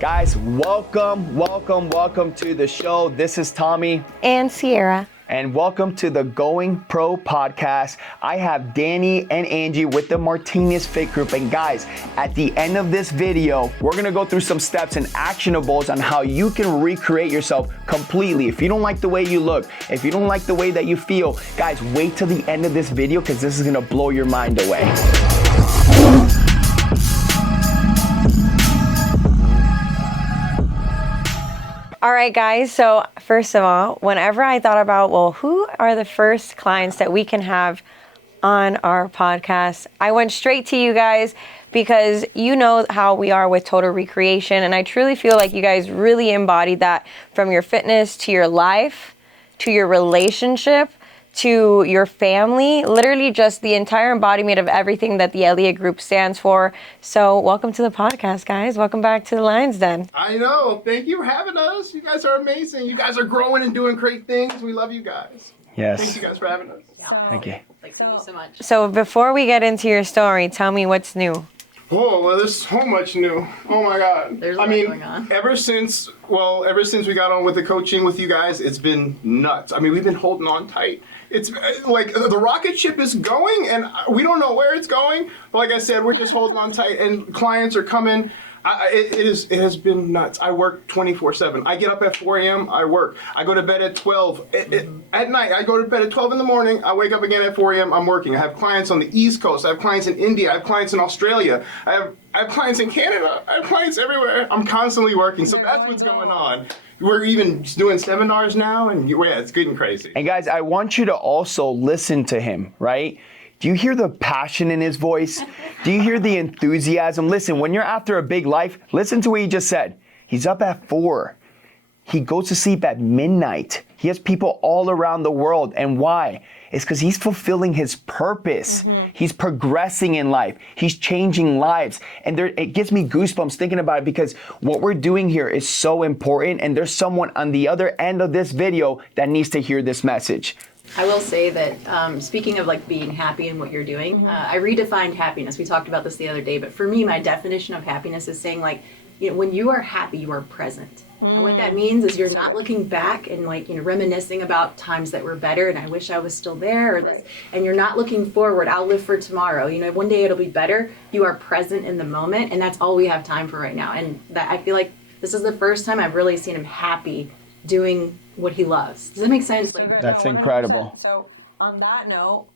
Guys, welcome to the show. This is Tommy. And Sierra. And welcome to the Going Pro podcast. I have Danny and Angie with the Martinez Fit Group. And guys, at the end of this video, we're gonna go through some steps and actionables on how you can recreate yourself completely. If you don't like the way you look, if you don't like the way that you feel, guys, wait till the end of this video because this is gonna blow your mind away. All right, guys. So first of all, whenever I thought about, well, who are the first clients that we can have on our podcast, I went straight to you guys because you know how we are with total recreation. And I truly feel like you guys really embodied that from your fitness to your life, to your relationship, to your family, literally just the entire embodiment of everything that the Elliott Group stands for. So welcome to the podcast, guys. Welcome back to the Lion's Den. I know. Thank you for having us. You guys are amazing. You guys are growing and doing great things. We love you guys. Yes. Thank you guys for having us. Thank you. Thank you so much. So before we get into your story, tell me what's new. Oh, well, there's so much new. Oh my God. There's a lot going on. Ever since we got on with the coaching with you guys, it's been nuts. I mean, we've been holding on tight. It's like the rocket ship is going and we don't know where it's going. But like I said, we're just holding on tight and clients are coming. It has been nuts. I work 24/7. I get up at 4 a.m. I work. I go to bed at 12. At night, I go to bed at 12 in the morning. I wake up again at 4 a.m. I'm working. I have clients on the East Coast. I have clients in India. I have clients in Australia. I have clients in Canada. I have clients everywhere. I'm constantly working. So that's what's going on. We're even doing seminars now, and yeah, it's getting crazy. And guys, I want you to also listen to him, right? Do you hear the passion in his voice? Do you hear the enthusiasm? Listen, when you're after a big life, listen to what he just said. He's up at 4. He goes to sleep at midnight. He has people all around the world. And why? It's because he's fulfilling his purpose. He's progressing in life. He's changing lives. And it gives me goosebumps thinking about it because what we're doing here is so important. And there's someone on the other end of this video that needs to hear this message. I will say that speaking of like being happy in what you're doing, I redefined happiness. We talked about this the other day, but for me, my definition of happiness is saying like, when you are happy, you are present. And what that means is you're not looking back and like, reminiscing about times that were better and I wish I was still there or this, and you're not looking forward, I'll live for tomorrow. One day it'll be better. You are present in the moment and that's all we have time for right now. And that I feel like this is the first time I've really seen him happy doing what he loves. Does that make sense? That's incredible. So on that note,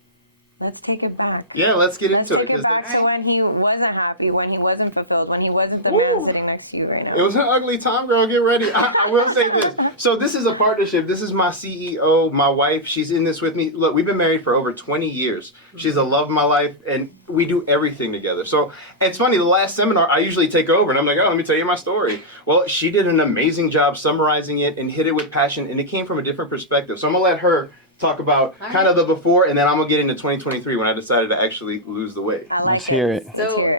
let's take it back. Yeah, let's get into it. Let's take it back to when he wasn't happy, when he wasn't fulfilled, when he wasn't the man sitting next to you right now. It was an ugly time, girl. Get ready. I will say this. So this is a partnership. This is my CEO, my wife. She's in this with me. Look, we've been married for over 20 years. She's the love of my life, and we do everything together. So it's funny, the last seminar, I usually take over, and I'm like, let me tell you my story. Well, she did an amazing job summarizing it and hit it with passion, and it came from a different perspective. So I'm going to let her talk about kind of the before, and then I'm gonna get into 2023 when I decided to actually lose the weight. Let's hear it.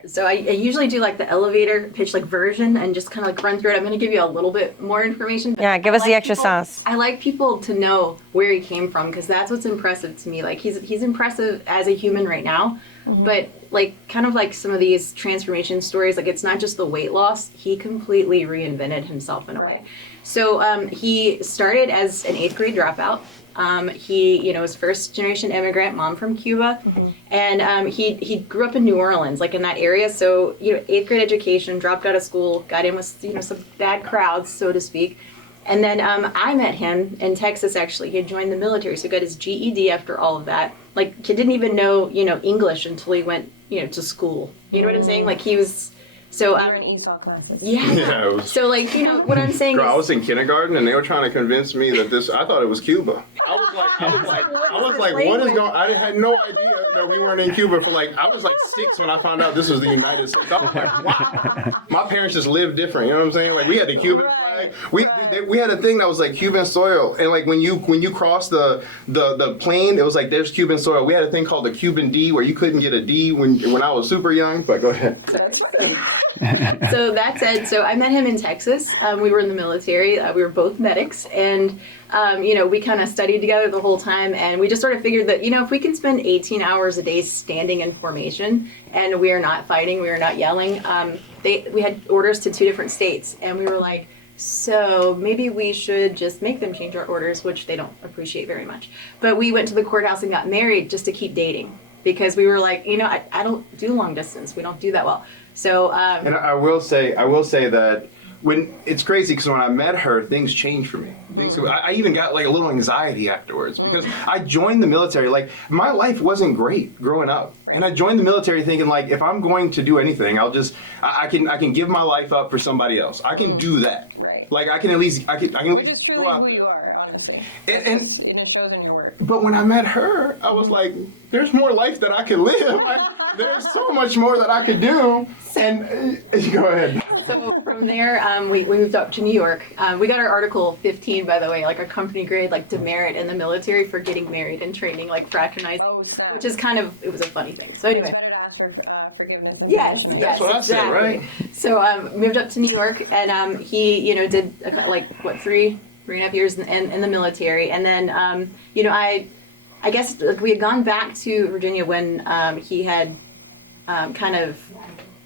So I usually do like the elevator pitch like version and just kind of like run through it. I'm gonna give you a little bit more information. Yeah, give us the extra sauce. I like people to know where he came from because that's what's impressive to me. Like he's impressive as a human right now, but like kind of like some of these transformation stories, like it's not just the weight loss. He completely reinvented himself in a way. So he started as an 8th grade dropout. He, was first generation immigrant, mom from Cuba, and he grew up in New Orleans, like in that area. So 8th grade education, dropped out of school, got in with some bad crowds, so to speak. And then I met him in Texas. Actually, he had joined the military, so he got his GED after all of that. Like, he didn't even know English until he went to school. You know what I'm saying? Like he was. So you're in ESOL classes. Yeah. It was, so like what I'm saying girl, is, I was in kindergarten and they were trying to convince me that I thought it was Cuba. I was like, what is going? I had no idea that we weren't in Cuba for I was like 6 when I found out this was the United States. I was like, wow. My parents just lived different. You know what I'm saying? Like we had the Cuban flag. We had a thing that was like Cuban soil, and like when you crossed the plane, it was like there's Cuban soil. We had a thing called the Cuban D where you couldn't get a D when I was super young. But go ahead. So that said, so I met him in Texas. We were in the military. We were both medics, and we kind of studied together the whole time. And we just sort of figured that if we can spend 18 hours a day standing in formation, and we are not fighting, we are not yelling. We had orders to 2 different states, and we were like, so maybe we should just make them change our orders, which they don't appreciate very much. But we went to the courthouse and got married just to keep dating, because we were like, I don't do long distance. We don't do that well. So. And I will say that when it's crazy, because when I met her, things changed for me. I even got like a little anxiety afterwards, because I joined the military. Like, my life wasn't great growing up, and I joined the military thinking, like, if I'm going to do anything, I can give my life up for somebody else. I can do that. Right. Like, I can at least Which is truly go out who there. you are, honestly. And it shows in your work. but when I met her, I was like, there's more life that I could live. Like, there's so much more that I could do. And go ahead. So from there, we moved up to New York. We got our Article 15, by the way, like our company grade, like demerit in the military for getting married and training, like fraternizing, which is it was a funny thing. So anyway. It's better to ask for forgiveness. Yes, That's what I said, right? So moved up to New York, and he, did 3.5 years in the military, and then I guess we had gone back to Virginia when he had kind of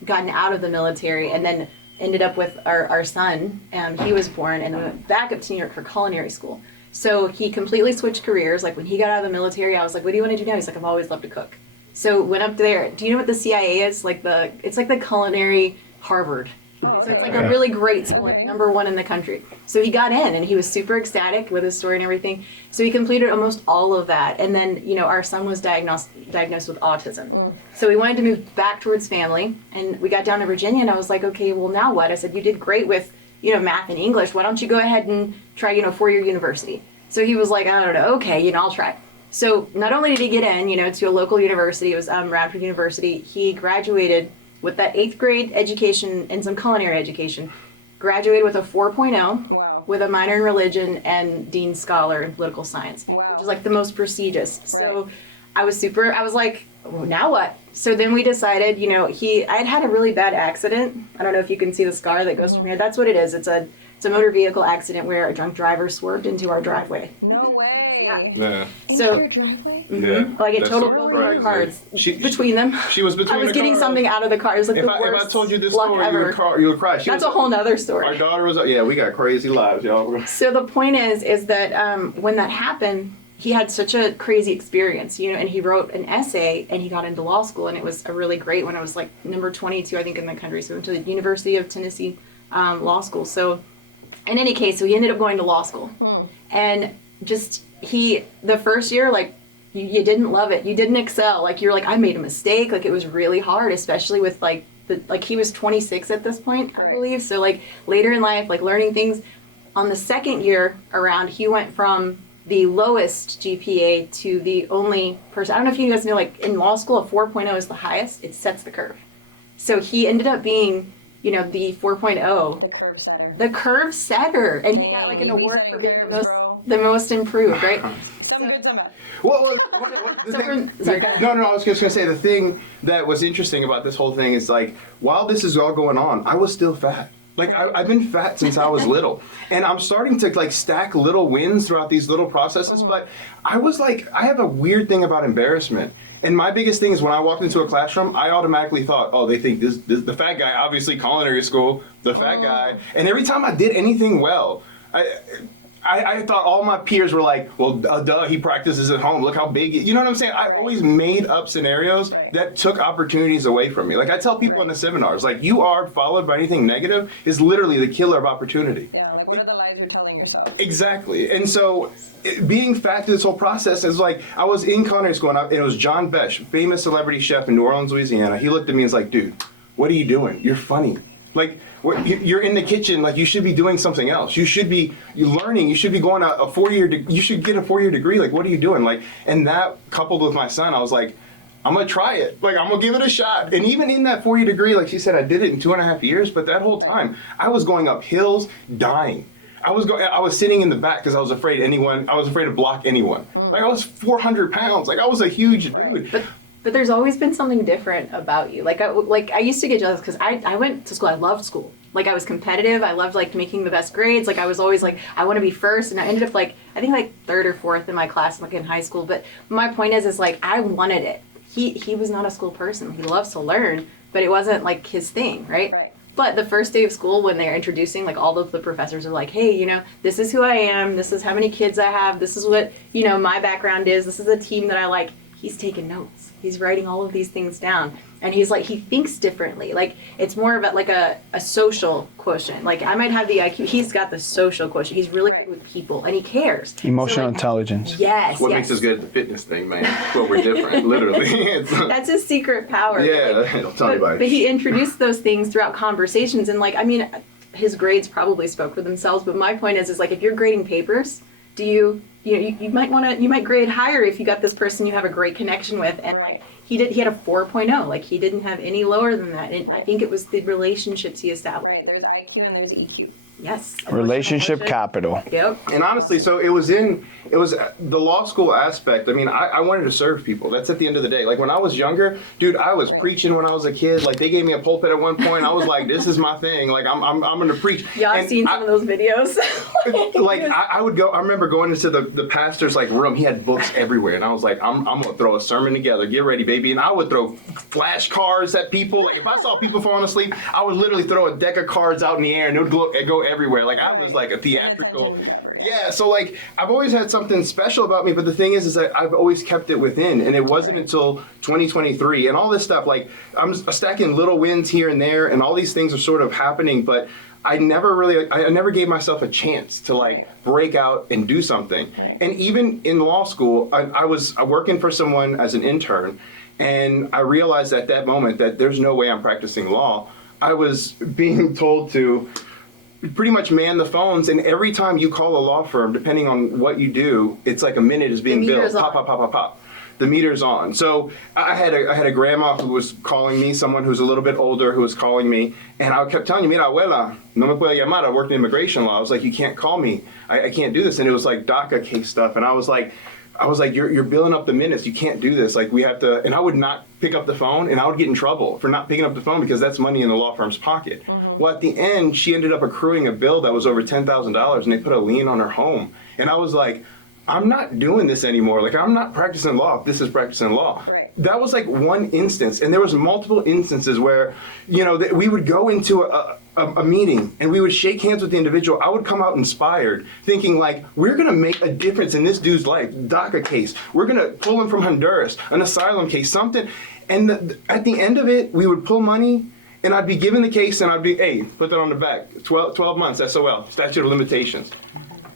gotten out of the military, and then ended up with our son. He was born, and went back up to New York for culinary school. So he completely switched careers. Like, when he got out of the military, I was like, what do you want to do now? He's like, I've always loved to cook. So went up there. Do you know what the CIA is? It's like the culinary Harvard. So it's like a really great school, like #1 in the country. So he got in, and he was super ecstatic with his story and everything. So he completed almost all of that. And then, our son was diagnosed with autism. So we wanted to move back towards family, and we got down to Virginia, and I was like, okay, well, now what? I said, you did great with, math and English. Why don't you go ahead and try, 4-year university? So he was like, I don't know. Okay, I'll try. So not only did he get in, to a local university, it was Radford University, he graduated with that 8th grade education and some culinary education, graduated with a 4.0, Wow. with a minor in religion and Dean Scholar in political science, Wow. which is like the most prestigious. Right. So I was like, well, now what? So then we decided, I had a really bad accident. I don't know if you can see the scar that goes from here. That's what it is. It's a motor vehicle accident where a drunk driver swerved into our driveway. No way. Yeah. So, your driveway? Yeah. like, it That's totaled so both of our crazy. cars She between them. She was between I was the getting cars. something out of the car. It was like If the I worst told you this luck story, ever. you would cry. That's a whole nother story. Our daughter was, we got crazy lives, y'all. So the point is that when that happened, he had such a crazy experience, and he wrote an essay, and he got into law school, and it was a really great one. I was like number 22, I think, in the country. So I went to the University of Tennessee Law School. So in any case, so he ended up going to law school. And just, the first year, like, you didn't love it. You didn't excel. Like, you're like, I made a mistake. Like, it was really hard, especially with, like, he was 26 at this point, I believe. So, like, later in life, like, learning things. On the second year around, he went from the lowest GPA to the only person. I don't know if you guys know, like, in law school, a 4.0 is the highest. It sets the curve. So he ended up being, the 4.0. The curve setter. The curve setter. And he got, like, an award for being the most improved, right? Some good, some bad. Well, the So thing, sorry, go ahead. no, I was just going to say, the thing that was interesting about this whole thing is, like, while this is all going on, I was still fat. Like, I've been fat since I was little. And I'm starting to, like, stack little wins throughout these little processes. But I was like, I have a weird thing about embarrassment. And my biggest thing is when I walked into a classroom, I automatically thought, oh, they think this the fat guy, obviously culinary school, the fat guy. And every time I did anything well, I thought all my peers were like, well, duh, he practices at home. Look how big, you know what I'm saying? I always made up scenarios that took opportunities away from me. Like, I tell people in the seminars, like, you are followed by anything negative is literally the killer of opportunity. Yeah, like, what are the lies you're telling yourself? Exactly. And so being fat through this whole process is like, I was in culinary school, and it was John Besh, famous celebrity chef in New Orleans, Louisiana. He looked at me and was like, dude, what are you doing? You're funny. Like, you're in the kitchen, like, you should be doing something else. You should be learning. You should be going a 4-year, you should get a 4-year degree. Like, what are you doing? Like, and that coupled with my son, I was like, I'm going to try it. Like, I'm going to give it a shot. And even in that 4-year degree, like she said, I did it in 2.5 years. But that whole time, I was going up hills, dying. I was sitting in the back because I was afraid to block anyone. Like, I was 400 pounds. Like, I was a huge dude. But there's always been something different about you. Like I used to get jealous because I went to school. I loved school. Like I was competitive. I loved like making the best grades. Like I was always like, I want to be first. And I ended up like, I think like third or fourth in my class, like in high school. But my point is like, I wanted it. He was not a school person. He loves to learn, but it wasn't like his thing, right? But the first day of school, when they're introducing, like all of the professors are like, hey, you know, this is who I am. This is how many kids I have. This is what, you know, my background is. This is a team that I like. He's taking notes. He's writing all of these things down. And he's like, he thinks differently. Like, it's more of like a social quotient. Like, I might have the IQ. He's got the social quotient. He's really good with people, and he cares. Emotional intelligence. Yes, What makes us good at the fitness thing, man? Well, we're different, literally. That's his secret power. Yeah, like, don't tell anybody. But he introduced those things throughout conversations. And, like, I mean, his grades probably spoke for themselves. But my point is like, if you're grading papers, you might grade higher if you got this person you have a great connection with. And, like, he had a 4.0. Like, he didn't have any lower than that. And I think it was the relationships he established. Right, there's IQ and there's EQ. Yes. Relationship capital. Yep. And honestly, so it was the law school aspect. I mean, I wanted to serve people. That's at the end of the day. Like when I was younger, dude, I was preaching when I was a kid. Like they gave me a pulpit at one point. I was like, this is my thing. Like I'm gonna preach. Yeah, I've seen some of those videos. I would go. I remember going into the pastor's like room. He had books everywhere, and I was like, I'm gonna throw a sermon together. Get ready, baby. And I would throw flashcards at people. Like if I saw people falling asleep, I would literally throw a deck of cards out in the air, and it would go everywhere. Like I was like a theatrical. Yeah, so like I've always had something special about me, but the thing is that I've always kept it within, and it wasn't until 2023 and all this stuff. Like I'm stacking little wins here and there, and all these things are sort of happening, but I never gave myself a chance to like break out and do something. And even in law school, I was working for someone as an intern, and I realized at that moment that there's no way I'm practicing law. I was being told to pretty much man the phones, and every time you call a law firm, depending on what you do, it's like a minute is being billed. Pop, pop, pop, pop, pop. The meter's on. So I had a grandma who was calling me, someone who's a little bit older who was calling me, and I kept telling you, mira, abuela, no me puede llamar. I worked in immigration law. I was like, you can't call me. I can't do this. And it was like DACA case stuff, and I was like, you're billing up the minutes. You can't do this. Like we have to. And I would not pick up the phone, and I would get in trouble for not picking up the phone because that's money in the law firm's pocket. Well, at the end, she ended up accruing a bill that was over $10,000, and they put a lien on her home. And I was like, I'm not doing this anymore. Like I'm not practicing law if this is practicing law. Right. That was like one instance, and there was multiple instances where, you know, we would go into a meeting and we would shake hands with the individual. I would come out inspired, thinking like, we're gonna make a difference in this dude's life. DACA case, we're gonna pull him from Honduras, an asylum case, something. And at the end of it, we would pull money, and I'd be given the case, and I'd be, hey, put that on the back, 12 months, SOL, statute of limitations.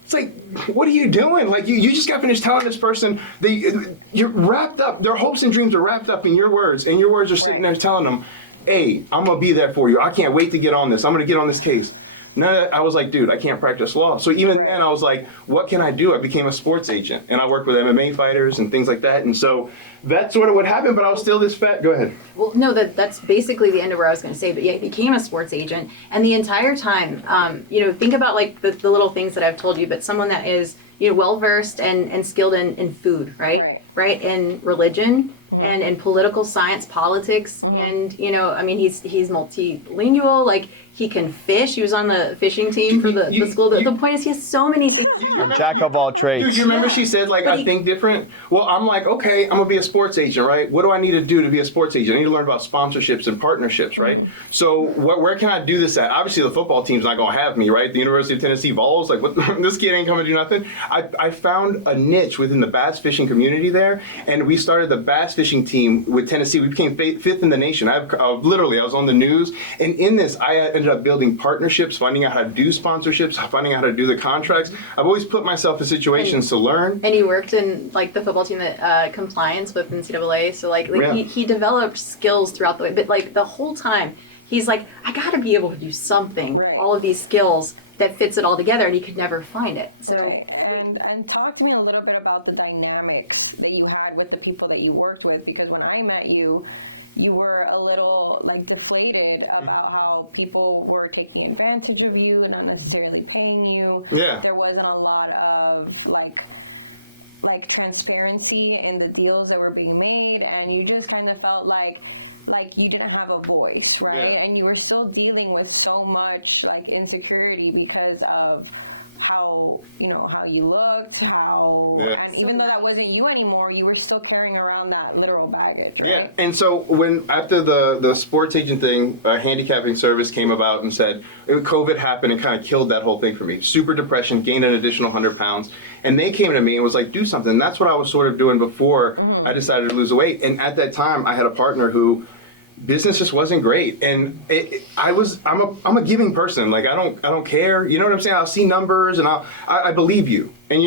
It's like, what are you doing? Like, you just got finished telling this person, you're wrapped up, their hopes and dreams are wrapped up in your words, and your words are sitting there telling them, hey, I'm gonna be there for you. I can't wait to get on this. I'm gonna get on this case. I was like, dude, I can't practice law. So even then I was like, what can I do? I became a sports agent, and I worked with MMA fighters and things like that. And so that's sort of what happened, but I was still this fat. Go ahead. Well, no, that's basically the end of where I was going to say. But yeah, he became a sports agent, and the entire time, think about like the little things that I've told you. But someone that is, well versed and skilled in food, right, in religion, and in political science, politics, and he's multilingual. Like he can fish. He was on the fishing team for the school. The point is, he has so many things. A jack of all trades. Dude, you remember she said, like, I think different? Well, I'm like, okay, I'm going to be a sports agent, right? What do I need to do to be a sports agent? I need to learn about sponsorships and partnerships, right? So where can I do this at? Obviously, the football team's not going to have me, right? The University of Tennessee Vols, like, what, this kid ain't coming to do nothing. I found a niche within the bass fishing community there, and we started the bass fishing team with Tennessee. We became fifth in the nation. I was on the news, and in this, I ended up building partnerships, finding out how to do sponsorships, finding out how to do the contracts. I've always put myself in situations to learn. And he worked in like the football team that compliance with NCAA. So he developed skills throughout the way. But like the whole time, he's like, I got to be able to do something. Right. All of these skills that fits it all together, and he could never find it. So. Right. And talk to me a little bit about the dynamics that you had with the people that you worked with, because when I met you, you were a little like deflated about how people were taking advantage of you and not necessarily paying you. Yeah. There wasn't a lot of like like transparency in the deals that were being made, and you just kind of felt like you didn't have a voice, right? Yeah. And you were still dealing with so much like insecurity because of how you looked, Yeah. and even though that wasn't you anymore, you were still carrying around that literal baggage, right? Yeah, and so when after the sports agent thing, a handicapping service came about and said COVID happened and kind of killed that whole thing for me. Super depression, gained an additional 100 pounds, and they came to me and was like, do something. And that's what I was sort of doing before I decided to lose the weight. And at that time, I had a partner who business just wasn't great, and I'm a giving person. Like I don't care. You know what I'm saying? I'll see numbers and I believe you. And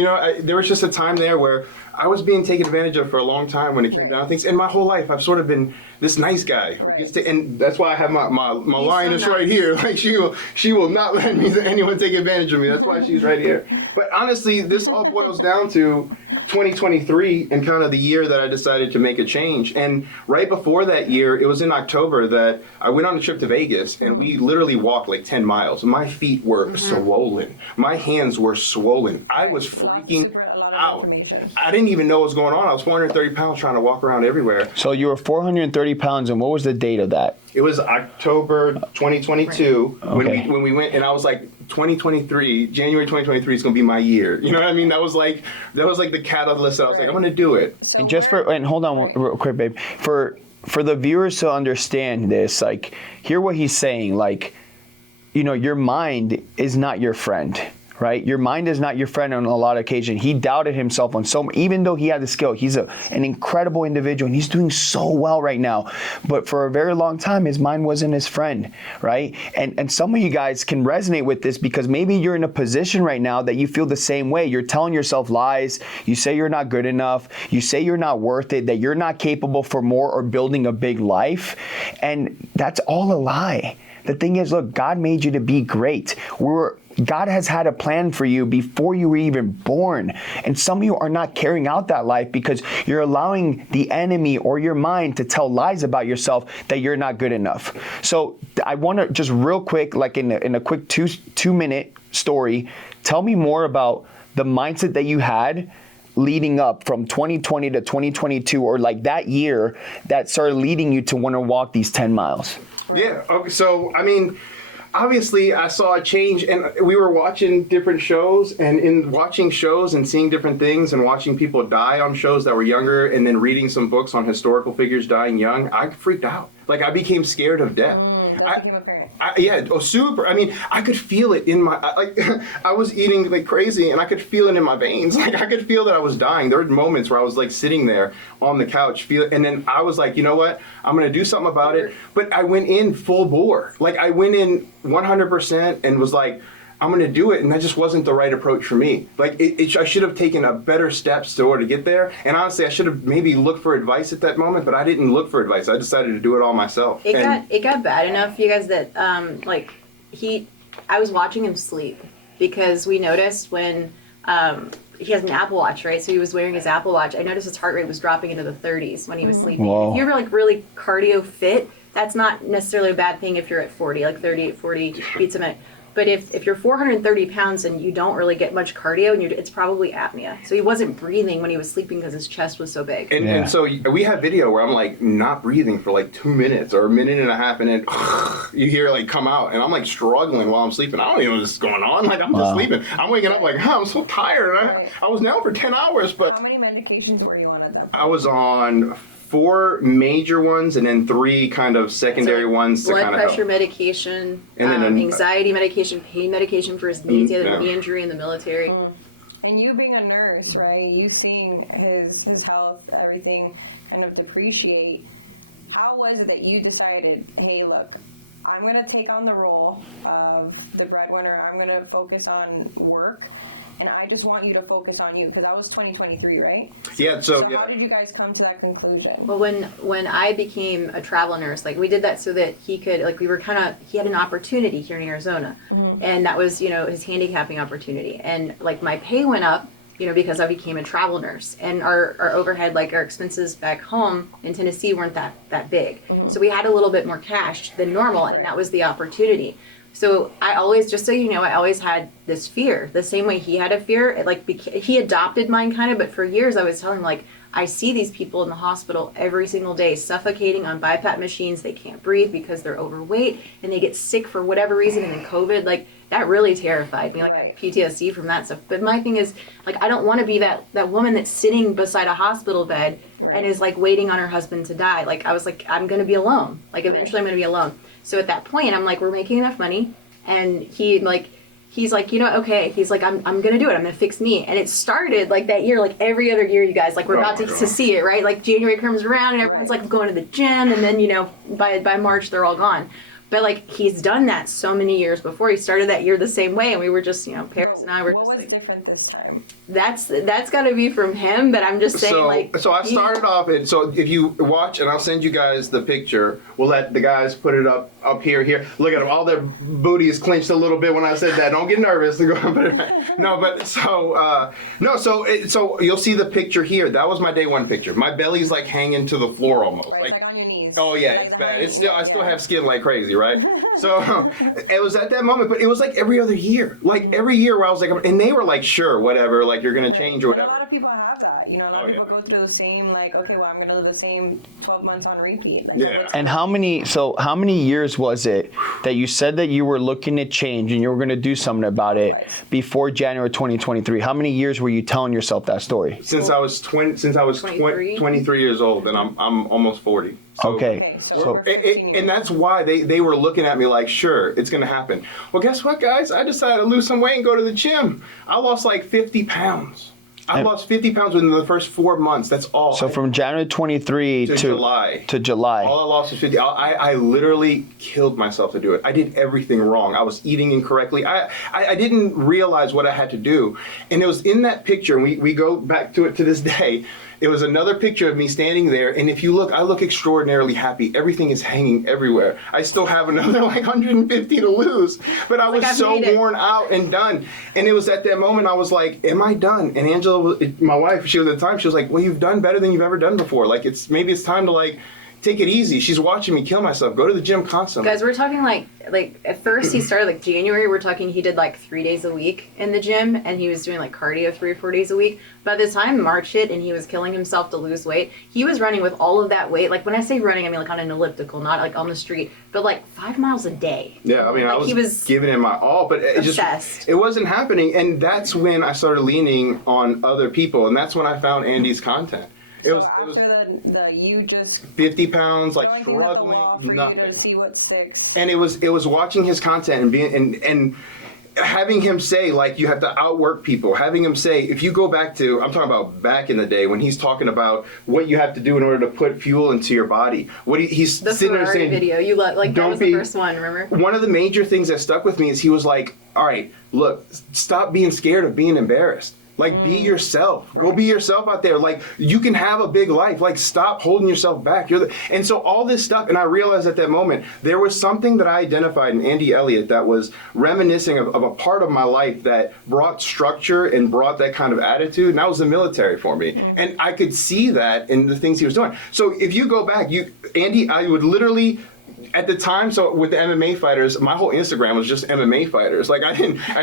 there was just a time there where I was being taken advantage of for a long time when it came down to things. And my whole life, I've sort of been this nice guy who gets to, and that's why I have my lioness so nice. right here. Like she will not let anyone take advantage of me. That's why she's right here. But honestly, this all boils down to 2023 and kind of the year that I decided to make a change. And right before that year, it was in October that I went on a trip to Vegas, and we literally walked like 10 miles. My feet were swollen. My hands were swollen. I was freaking out. I didn't even know what was going on. I was 430 pounds trying to walk around everywhere. So you were 430 pounds, and what was the date of that? It was October 2022 Okay. when we went, and I was like, 2023, January 2023 is gonna be my year. You know what I mean? That was like the catalyst that I was like, I'm gonna do it. So And just and hold on real quick, babe. For the viewers to understand this, like, hear what he's saying. Like, your mind is not your friend. Right? Your mind is not your friend on a lot of occasions. He doubted himself on even though he had the skill. He's an incredible individual, and he's doing so well right now. But for a very long time, his mind wasn't his friend, right? And some of you guys can resonate with this because maybe you're in a position right now that you feel the same way. You're telling yourself lies. You say you're not good enough. You say you're not worth it, that you're not capable for more or building a big life. And that's all a lie. The thing is, look, God made you to be great. God has had a plan for you before you were even born. And some of you are not carrying out that life because you're allowing the enemy or your mind to tell lies about yourself that you're not good enough. So I want to just real quick, like in a quick two-minute story, tell me more about the mindset that you had leading up from 2020 to 2022, or like that year that started leading you to want to walk these 10 miles. Yeah. Okay. So, I mean, obviously I saw a change, and we were watching different shows, and in watching shows and seeing different things and watching people die on shows that were younger, and then reading some books on historical figures dying young, I freaked out. Like, I became scared of death. That became apparent. Super. I mean, I could feel it in my, I was eating like crazy, and I could feel it in my veins. Like, I could feel that I was dying. There were moments where I was like sitting there on the couch, and then I was like, you know what? I'm going to do something about it. But I went in full bore. Like, I went in 100% and was like, I'm going to do it. And that just wasn't the right approach for me. Like, I should have taken a better steps in order to get there. And honestly, I should have maybe looked for advice at that moment, but I didn't look for advice. I decided to do it all myself. It got bad enough, you guys, that I was watching him sleep, because we noticed when he has an Apple Watch, right? So he was wearing his Apple Watch. I noticed his heart rate was dropping into the 30s when he was sleeping. Whoa. If you're like really cardio fit, that's not necessarily a bad thing if you're at 40, like 38, 40 beats a minute. But if you're 430 pounds and you don't really get much cardio, and it's probably apnea. So he wasn't breathing when he was sleeping because his chest was so big. And so we have video where I'm like not breathing for like 2 minutes or a minute and a half, and then you hear like come out, and I'm like struggling while I'm sleeping. I don't even know what's going on. Like, I'm just sleeping. I'm waking up like, I'm so tired. I was down for 10 hours, but How many medications were you on at that point? I was on 4 major ones and then 3 kind of secondary ones to Blood kind of pressure help. medication, And then anxiety medication, pain medication for his knees. He had a Yeah. knee injury in the military. And you being a nurse, right? You seeing his health, everything kind of depreciate. How was it that you decided, hey, look, I'm going to take on the role of the breadwinner. I'm going to focus on work. And I just want you to focus on you, because that was 2023, right? Yeah, So so yeah. how did you guys come to that conclusion? Well, when I became a travel nurse, like, we did that so that he could, like, he had an opportunity here in Arizona, and that was, his handicapping opportunity, and like my pay went up, because I became a travel nurse, and our overhead, like our expenses back home in Tennessee weren't that big, so we had a little bit more cash than normal, and that was the opportunity. So I always, just so you know, I always had this fear. The same way he had a fear, it like he adopted mine kind of, but for years I was telling him like, I see these people in the hospital every single day suffocating on BiPAP machines. They can't breathe because they're overweight and they get sick for whatever reason. And then COVID, like that really terrified me, like PTSD from that stuff. But my thing is like, I don't want to be that woman that's sitting beside a hospital bed and is like waiting on her husband to die. Like I was like, I'm going to be alone. Like eventually I'm going to be alone. So at that point I'm like, we're making enough money. And he's like, you know, okay. He's like, I'm gonna do it. I'm gonna fix me. And it started like that year, like every other year, you guys, like we're about to see it, right? Like January comes around and everyone's like going to the gym, and then you know, by March they're all gone. But like he's done that so many years before. He started that year the same way, and we were just, you know, Paris and I were. What just was like, different this time? That's got to be from him. But I'm just saying, So I started off, and so if you watch, and I'll send you guys the picture. We'll let the guys put it up here. Look at them. All their booty is clenched a little bit when I said that. Don't get nervous. No, but so you'll see the picture here. That was my day one picture. My belly's like hanging to the floor almost. Right, like on your knees. Oh yeah, it's bad. It's still I still have skin like crazy, right? So it was at that moment, but it was like every other year. Like every year where I was like, and they were like, sure, whatever, like you're gonna change or A whatever. lot of people have that. You know, a lot of people go through the same, like, okay, well, I'm going to live the same 12 months on repeat. Like, Yeah. And how many years was it that you said that you were looking to change and you were going to do something about it before January 2023? How many years were you telling yourself that story? Since I was 23 years old, and I'm almost 40. So, Okay, so we're 15 years. and that's why they were looking at me like, sure, it's gonna happen. Well, guess what, guys? I decided to lose some weight and go to the gym. I lost like 50 pounds. I lost 50 pounds within the first 4 months. That's all. So from January 23 to July. To July. All I lost was 50. I literally killed myself to do it. I did everything wrong. I was eating incorrectly. I didn't realize what I had to do. And it was in that picture, and we go back to it to this day. It was another picture of me standing there, and if you look, I look extraordinarily happy. Everything is hanging everywhere. I still have another like 150 to lose, but I was so worn out and done. And it was at that moment I was like, am I done? And Angela, my wife, she was at the time, she was like, well, you've done better than you've ever done before. Like maybe it's time to like take it easy. She's watching me kill myself. Go to the gym constantly. Guys, we're talking like at first he started like January. We're talking he did like 3 days a week in the gym, and he was doing like cardio 3 or 4 days a week. By the time March hit and he was killing himself to lose weight, he was running with all of that weight. Like when I say running, I mean like on an elliptical, not like on the street, but like 5 miles a day. Yeah, I mean, like I was giving it my all, but it wasn't happening. And that's when I started leaning on other people, and that's when I found Andy's content. It was the you just 50 pounds, like struggling, nothing. To see what's six. And it was watching his content and being and having him say like you have to outwork people. Having him say, if you go back to, I'm talking about back in the day when he's talking about what you have to do in order to put fuel into your body. What he's the sitting there saying, video you like that was the first one. Remember? One of the major things that stuck with me is he was like, all right, look, stop being scared of being embarrassed. Like, be yourself. Go be yourself out there. Like, you can have a big life. Like, stop holding yourself back. And so all this stuff, and I realized at that moment, there was something that I identified in Andy Elliott that was reminiscing of a part of my life that brought structure and brought that kind of attitude, and that was the military for me. And I could see that in the things he was doing. So if you go back, Andy, I would literally... At the time, so with the MMA fighters, my whole Instagram was just MMA fighters. Like at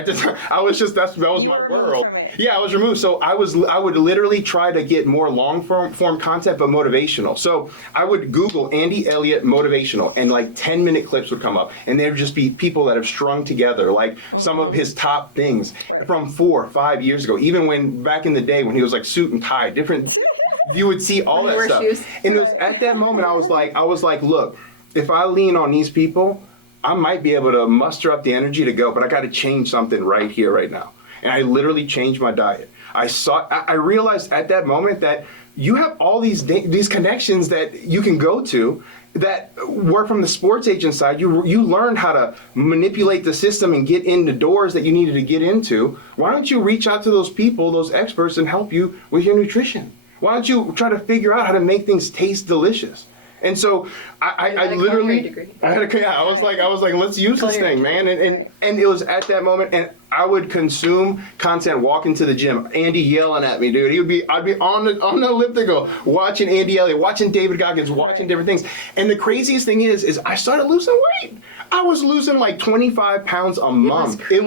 the time, I was just, that was my world. Yeah, I was removed. So I would literally try to get more long form content, but motivational. So I would Google Andy Elliott motivational, and like 10-minute clips would come up, and there'd just be people that have strung together, like some of his top things from 4 or 5 years ago, even when back in the day when he was like suit and tie, different, you would see all that stuff. Shoes. And it was at that moment I was like, look, if I lean on these people, I might be able to muster up the energy to go, but I got to change something right here, right now. And I literally changed my diet. I realized at that moment that you have all these connections that you can go to that were from the sports agent side. You learned how to manipulate the system and get into doors that you needed to get into. Why don't you reach out to those people, those experts, and help you with your nutrition? Why don't you try to figure out how to make things taste delicious? And so I literally, I was like, let's use this thing, man. And it was at that moment, and I would consume content, walk into the gym, Andy yelling at me, dude. I'd be on the elliptical, watching Andy Elliott, watching David Goggins, watching different things. And the craziest thing is I started losing weight. I was losing like 25 pounds a month. crazy.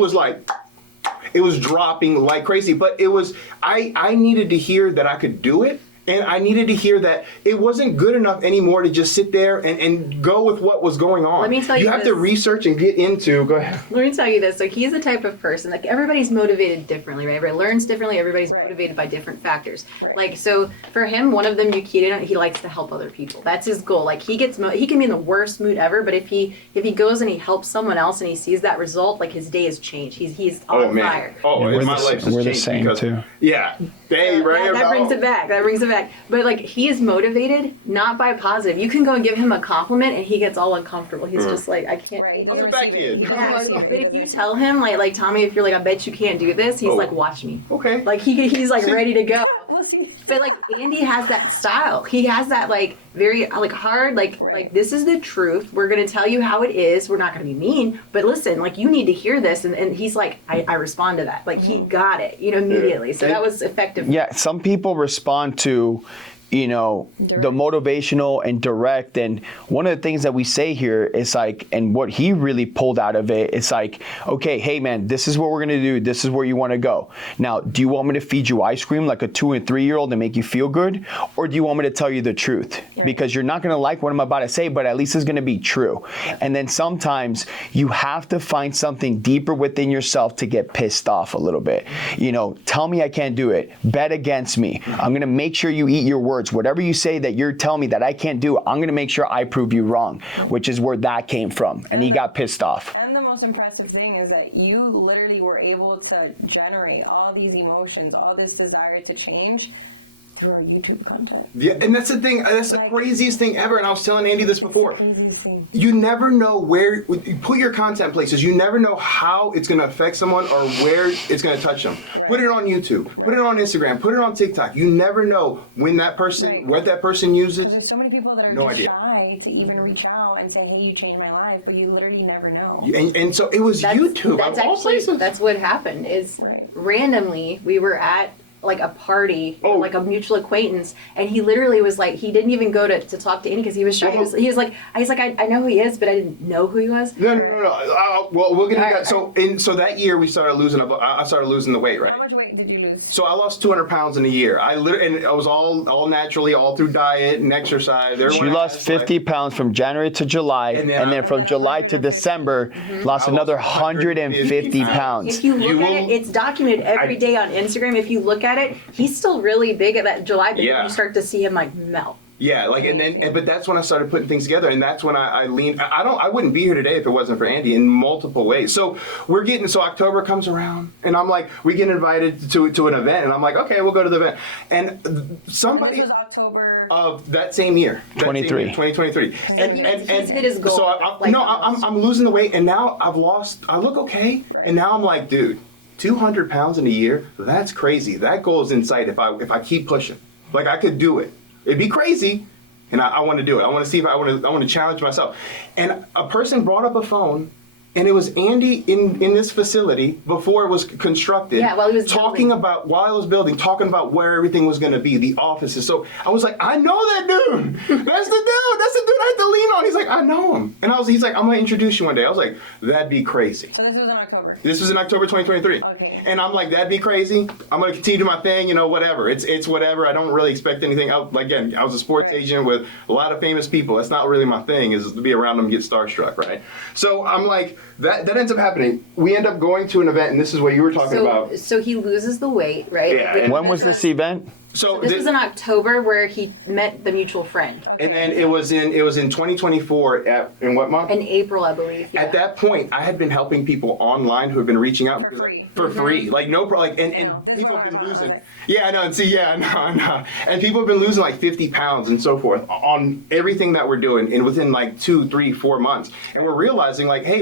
It was dropping like crazy. But it was, I needed to hear that I could do it. And I needed to hear that it wasn't good enough anymore to just sit there and go with what was going on. Let me tell you You have to this. research and get into, go ahead. Let me tell you this. So he's the type of person, like everybody's motivated differently, right? Everybody learns differently. Everybody's motivated by different factors. Like, so for him, one of them you keyed in on, he likes to help other people. That's his goal. Like he can be in the worst mood ever, but if he goes and he helps someone else and he sees that result, like his day has changed. He's on fire. Oh, Yeah, and my life has we're the changed same, because, too. yeah. They, right? That brings it back. That brings it back. But like he is motivated not by positive. You can go and give him a compliment and he gets all uncomfortable. He's just like, I can't. Right. I'll get back to you. Yeah. But if you tell him like Tommy, if you're like, I bet you can't do this, he's like, watch me. Okay. Like he's like ready to go. We'll see. But like Andy has that style. He has that like very like hard like this is the truth. We're gonna tell you how it is. We're not gonna be mean. But listen, like you need to hear this. And he's like, I respond to that. Like he got it, immediately. So that was effective. Yeah, some people respond to, the motivational and direct. And one of the things that we say here is like, and what he really pulled out of it, it's like, okay, hey man, this is what we're gonna do. This is where you want to go. Now, do you want me to feed you ice cream like a 2 and 3 year old and make you feel good? Or do you want me to tell you the truth? Because you're not gonna like what I'm about to say, but at least it's gonna be true. And then sometimes you have to find something deeper within yourself to get pissed off a little bit. Tell me I can't do it. Bet against me. I'm gonna make sure you eat your words. Whatever you say that you're telling me that I can't do, I'm gonna make sure I prove you wrong, which is where that came from. And he got pissed off. And the most impressive thing is that you literally were able to generate all these emotions, all this desire to change through our YouTube content. Yeah, and that's the thing. That's the craziest thing ever. And I was telling Andy this before. Craziest thing. You never know where you put your content places. You never know how it's going to affect someone or where it's going to touch them. Right. Put it on YouTube. Put it on Instagram. Put it on TikTok. You never know when that person, what that person uses. Because there's so many people that are No just idea. shy to even reach out and say, hey, you changed my life, but you literally never know. And so it was YouTube. That's of all actually places. that's what happened. Is Right. randomly we were at like a party, Oh. like a mutual acquaintance, and he literally was like, he didn't even go to talk to Andy because he was shy. He was like, I know who he is, but I didn't know who he was. No. Well, we'll get into All that. right. So that year we started losing. I started losing the weight, right? How much weight did you lose? So I lost 200 pounds in a year. And I was all naturally, all through diet and exercise. She Everyone lost has, 50 pounds from January to July, And and then then from July to December, lost I another lost 150 pounds. pounds. If you look You at will- it, it's documented every day on Instagram. If you look at it, he's still really big at that July, but Yeah. you start to see him like melt. Yeah, but that's when I started putting things together, and that's when I leaned. I wouldn't be here today if it wasn't for Andy in multiple ways. So so October comes around, and I'm like, we get invited to an event, and I'm like, okay, we'll go to the event. And somebody This was October. of that same year, 2023, He's hit his goal, So like, I'm losing the weight, and now I look okay, and now I'm like, dude, 200 pounds in a year, that's crazy. That goal is in sight if I keep pushing. Like I could do it. It'd be crazy, and I want to do it. I want to see if I want to challenge myself. And a person brought up a phone, and it was Andy in this facility before it was constructed. Yeah, while he was talking building. about talking about where everything was going to be, the offices. So I was like, I know that dude. That's the dude. That's the dude I had to lean on. He's like, I know him. And he's like, I'm gonna introduce you one day. I was like, that'd be crazy. So this was in October. This was in October 2023. Okay. And I'm like, that'd be crazy. I'm gonna continue to do my thing, whatever. It's whatever. I don't really expect anything else. Again, I was a sports agent with a lot of famous people. That's not really my thing, is to be around them and get starstruck, right? So I'm like, that ends up happening. We end up going to an event, and this is what you were talking about. So he loses the weight, right? Yeah. When was this event? So This was in October where he met the mutual friend. and then it was in 2024 in what month? In April, I believe. Yeah. At that point, I had been helping people online who have been reaching out For free. For free, like no problem. Like, and this people one have been I saw, losing. okay. Yeah, I know. And see, yeah, no. And people have been losing like 50 pounds and so forth on everything that we're doing, and within like 2, 3, 4 months. And we're realizing like, hey,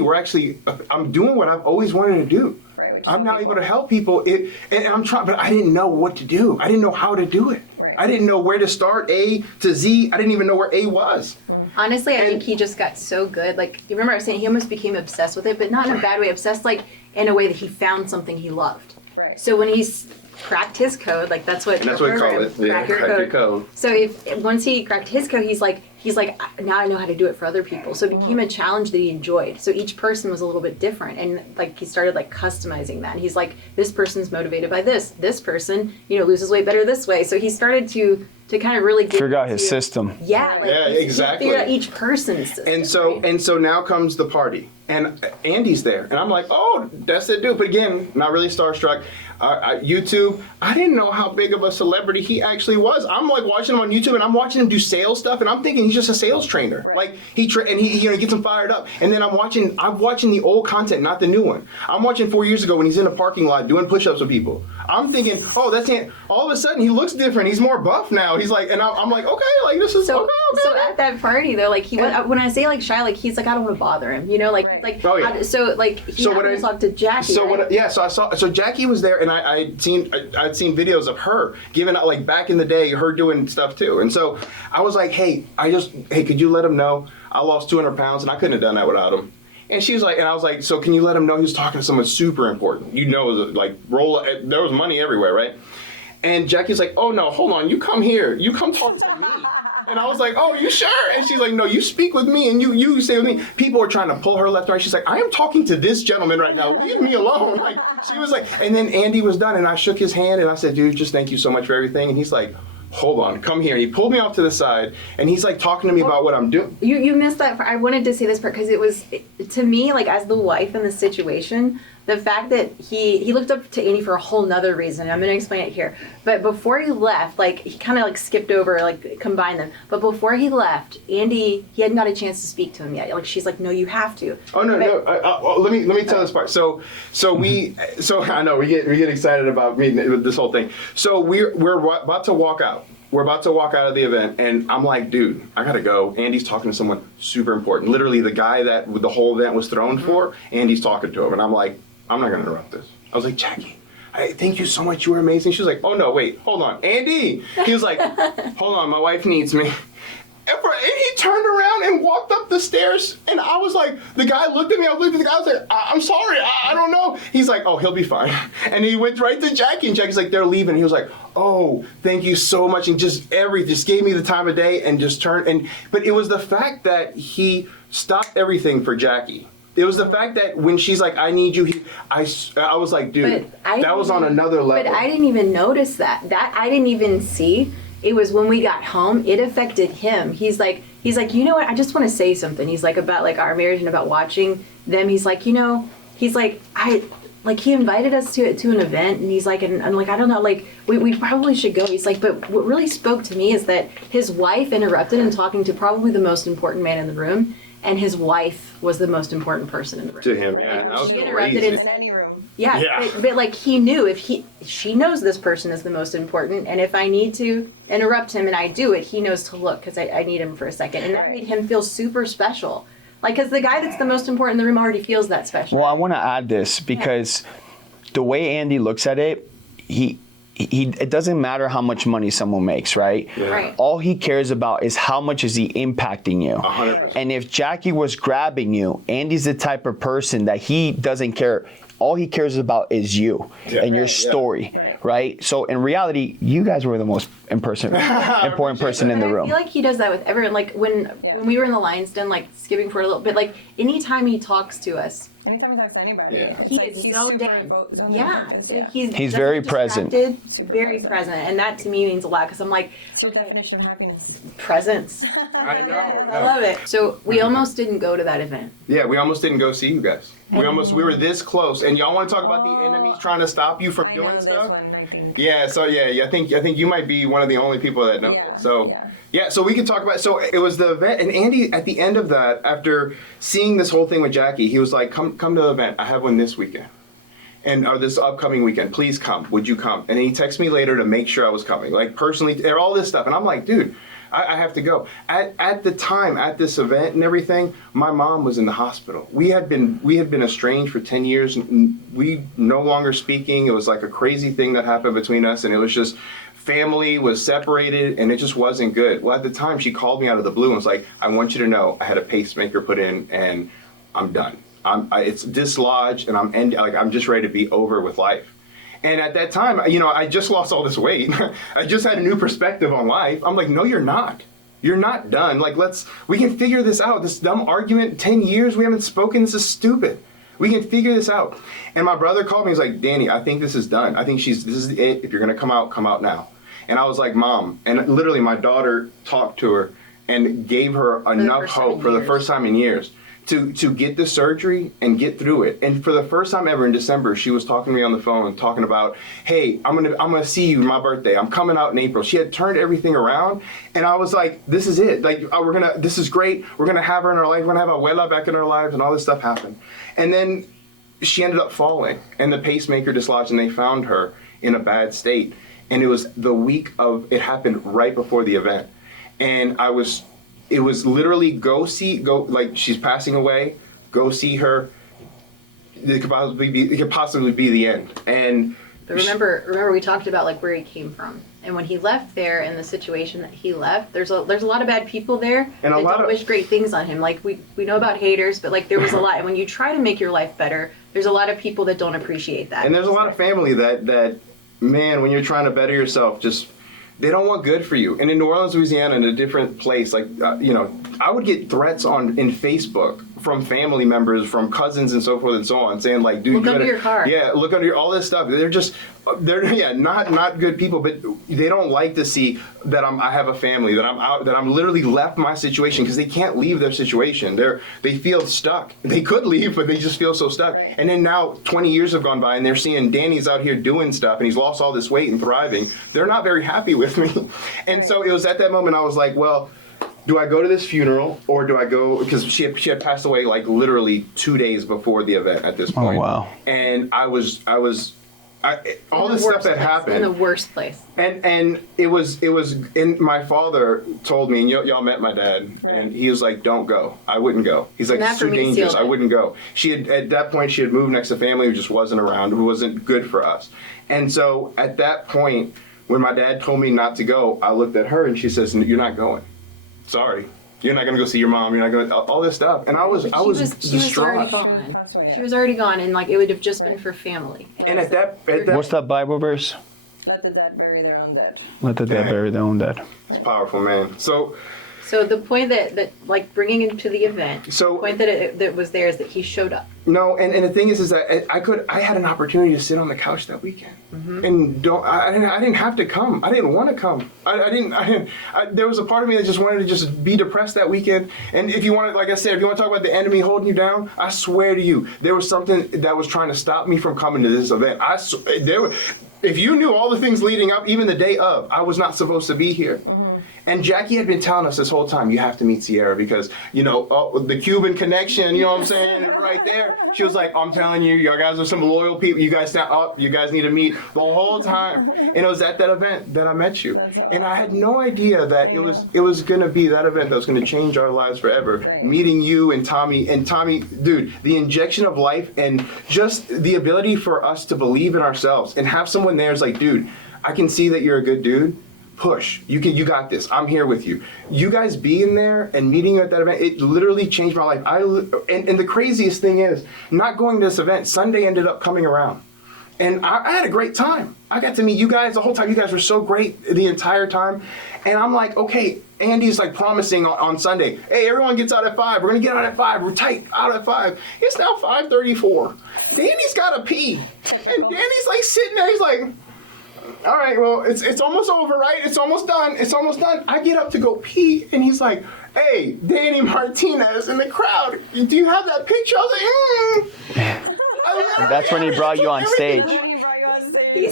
I'm doing what I've always wanted to do. Right, which is I'm now help able people. to help people. And I'm trying, but I didn't know what to do. I didn't know how to do it. Right. I didn't know where to start A to Z. I didn't even know where A was. Honestly, I And- think he just got so good. Like, you remember I was saying he almost became obsessed with it, but not in a bad way. Obsessed, like, in a way that he found something he loved. Right. So when he's cracked his code, like that's what And that's what we call it. Yeah, crack your crack your code. So once he cracked his code, he he's like, now I know how to do it for other people. So it became a challenge that he enjoyed. So each person was a little bit different, and like he started like customizing that. And he's like, this person's motivated by this. This person, loses weight better this way. So he started to kind of really get Figure out his system. Yeah, like Yeah, exactly. Figure out each person's system. And so now comes the party, and Andy's there, and I'm like, oh, that's the dude. But again, not really starstruck. YouTube, I didn't know how big of a celebrity he actually was. I'm like watching him on YouTube, and I'm watching him do sales stuff, and I'm thinking he's just a sales trainer. Right. Like he gets him fired up. And then I'm watching the old content, not the new one. I'm watching 4 years ago when he's in a parking lot doing push-ups with people. I'm thinking, oh, that's it. All of a sudden he looks different. He's more buff now. He's like, and I'm like, okay, like this is okay. So at that party though, like he went, when I say like shy, like he's like, I don't want to bother him, like Right. he's like, Oh, yeah. so like he happened to talk to Jackie. So right? so Jackie was there, and I'd seen videos of her giving out, like back in the day, her doing stuff too. And so I was like, hey, could you let him know I lost 200 pounds, and I couldn't have done that without him. And she was like, and I was like, so can you let him know he was talking to someone super important? Like there was money everywhere, right? And Jackie's like, oh no, hold on, you come here, you come talk to me. And I was like, oh, you sure? And she's like, no, you speak with me and you say with me. People are trying to pull her left and right. She's like, I am talking to this gentleman right now. Leave me alone. Like, she was like, and then Andy was done, and I shook his hand and I said, dude, just thank you so much for everything. And he's like, hold on, come here. And he pulled me off to the side, and he's like talking to me about what I'm doing. You missed that part. I wanted to say this part because it was, to me, like as the wife in the situation, the fact that he looked up to Andy for a whole nother reason. I'm going to explain it here. But before he left, like he kind of like skipped over, like combined them. But before he left, Andy, he hadn't got a chance to speak to him yet. Like she's like, no, you have to. Oh no, let me tell this part. So I know we get excited about this whole thing. So we're about to walk out. We're about to walk out of the event, and I'm like, dude, I gotta go. Andy's talking to someone super important. Literally, the guy that the whole event was thrown for, Andy's talking to him, and I'm like, I'm not gonna interrupt this. I was like, Jackie, thank you so much. You were amazing. She was like, oh no, wait, hold on, Andy. He was like, hold on, my wife needs me. And he turned around and walked up the stairs, and I was like, the guy looked at me, I looked at the guy, I was like, I'm sorry, I don't know. He's like, oh, he'll be fine. And he went right to Jackie, and Jackie's like, they're leaving. He was like, oh, thank you so much, and just gave me the time of day, and just turned, but it was the fact that he stopped everything for Jackie. It was the fact that when she's like, I need you, I was like, dude, that was on another level. But I didn't even notice that. That I didn't even see. It was when we got home, it affected him. He's like, you know what? I just want to say something. He's like about like our marriage and about watching them. He's like, he's like, he invited us to an event, and he's like, and I'm like, I don't know, like we probably should go. He's like, but what really spoke to me is that his wife interrupted him talking to probably the most important man in the room. And his wife was the most important person in the room. To him, yeah. That was She interrupted crazy. and said, any room. Yeah. But like he knew she knows this person is the most important, and if I need to interrupt him and I do it, he knows to look because I need him for a second, and that made him feel super special. Like, because the guy that's the most important in the room already feels that special. Well, I want to add this because the way Andy looks at it, it doesn't matter how much money someone makes, right? Yeah. Right. All he cares about is how much is he impacting you. 100%. And if Jackie was grabbing you, Andy's the type of person that he doesn't care. All he cares about is you and your story, right? So in reality, you guys were the most important person in the room. I feel like he does that with everyone. Like when we were in the Lion's Den, like skipping for a little bit, like anytime he talks to us, Anytime he talks to anybody, he is so down. Yeah, He's very present. Very present, and that to me means a lot because I'm like, It's your definition of happiness. presence. I know. I love it. So we almost didn't go to that event. Yeah, we almost didn't go see you guys. We were this close, and y'all want to talk about the enemies trying to stop you from doing stuff? Yeah, so I think you might be one of the only people that know it. So so we can talk about. So it was the event, and Andy at the end of that, after seeing this whole thing with Jackie, he was like, "Come to the event. I have one this weekend, or this upcoming weekend. Please come. Would you come?" And he texted me later to make sure I was coming, like personally, all this stuff. And I'm like, dude, I have to go. At the time, at this event and everything, my mom was in the hospital. We had been estranged for 10 years. And we no longer speaking. It was like a crazy thing that happened between us, and it was just family was separated, and it just wasn't good. Well, at the time, she called me out of the blue and was like, "I want you to know I had a pacemaker put in, and I'm done. It's dislodged, and I'm just ready to be over with life." And at that time, I just lost all this weight. I just had a new perspective on life. I'm like, no, you're not. You're not done. Like, we can figure this out. This dumb argument, 10 years we haven't spoken. This is stupid. We can figure this out. And my brother called me. He's like, Danny, I think this is done. I think this is it. If you're going to come out now. And I was like, Mom. And literally my daughter talked to her and gave her enough hope for the first time in years to get the surgery and get through it. And for the first time ever in December, she was talking to me on the phone, talking about, hey, I'm gonna see you my birthday. I'm coming out in April. She had turned everything around, and I was like, this is it. Like, this is great. We're gonna have her in our life. We're gonna have Abuela back in our lives, and all this stuff happened. And then she ended up falling, and the pacemaker dislodged, and they found her in a bad state. And it was the week of, it happened right before the event. And it was literally like, she's passing away, go see her. It could possibly be the end. But remember we talked about like where he came from. And when he left there and the situation that he left, there's a lot of bad people there and that don't wish great things on him. Like we know about haters, but like there was a lot. And when you try to make your life better, there's a lot of people that don't appreciate that. And there's a lot of family that man, when you're trying to better yourself, they don't want good for you. And in New Orleans, Louisiana, in a different place, like, I would get threats in Facebook from family members, from cousins and so forth and so on, saying like, dude, look under your car. Yeah, look under all this stuff. They're not good people, but they don't like to see that I have a family, that I'm out, that I'm literally left my situation, because they can't leave their situation. They feel stuck. They could leave, but they just feel so stuck. Right. And then now 20 years have gone by, and they're seeing Danny's out here doing stuff, and he's lost all this weight and thriving. They're not very happy with me. And so it was at that moment I was like, well, do I go to this funeral, or do I go, because she had passed away like literally 2 days before the event at this point. Oh, wow. And I was all this stuff that happened in the worst place. And it was and my father told me, and y'all met my dad, and he was like, don't go. I wouldn't go. He's like, it's too dangerous. I wouldn't go. At that point she had moved next to family who just wasn't around, who wasn't good for us. And so at that point, when my dad told me not to go, I looked at her and she says, you're not going. Sorry. You're not going to go see your mom. You're not going to, all this stuff. And I was distraught. She was already gone. She was already gone, and like it would have just been for family. And at that What's that Bible verse? Let the dead bury their own dead. Let the dead bury their own dead. It's powerful, man. So the point that like bringing him to the event, So- the point that was there is that he showed up. No, and the thing is that I had an opportunity to sit on the couch that weekend, and I didn't have to come. I didn't want to come. There was a part of me that just wanted to just be depressed that weekend. And if you want to, like I said, if you want to talk about the enemy holding you down, I swear to you, there was something that was trying to stop me from coming to this event. If you knew all the things leading up, even the day of, I was not supposed to be here. And Jackie had been telling us this whole time, you have to meet Sierra because, the Cuban connection, you know what I'm saying, right there. She was like, I'm telling you, y'all guys are some loyal people. You guys stand up. You guys need to meet the whole time. And it was at that event that I met you. And I had no idea that it was going to be that event that was going to change our lives forever. Right. Meeting you and Tommy, dude, the injection of life and just the ability for us to believe in ourselves and have someone there is like, dude, I can see that you're a good dude. Push. You got this. I'm here with you. You guys being there and meeting you at that event, it literally changed my life. And the craziest thing is, not going to this event, Sunday ended up coming around. And I had a great time. I got to meet you guys the whole time. You guys were so great the entire time. And I'm like, okay, Andy's like promising on Sunday, hey, everyone gets out at 5. We're going to get out at 5. We're tight out at 5. It's now 5:34. Danny's got to pee. And Danny's like sitting there. He's like, all right, well, it's almost over, right? It's almost done. It's almost done. I get up to go pee, and he's like, hey, Danny Martinez in the crowd. Do you have that picture? I was like, And that's when he brought you on stage. When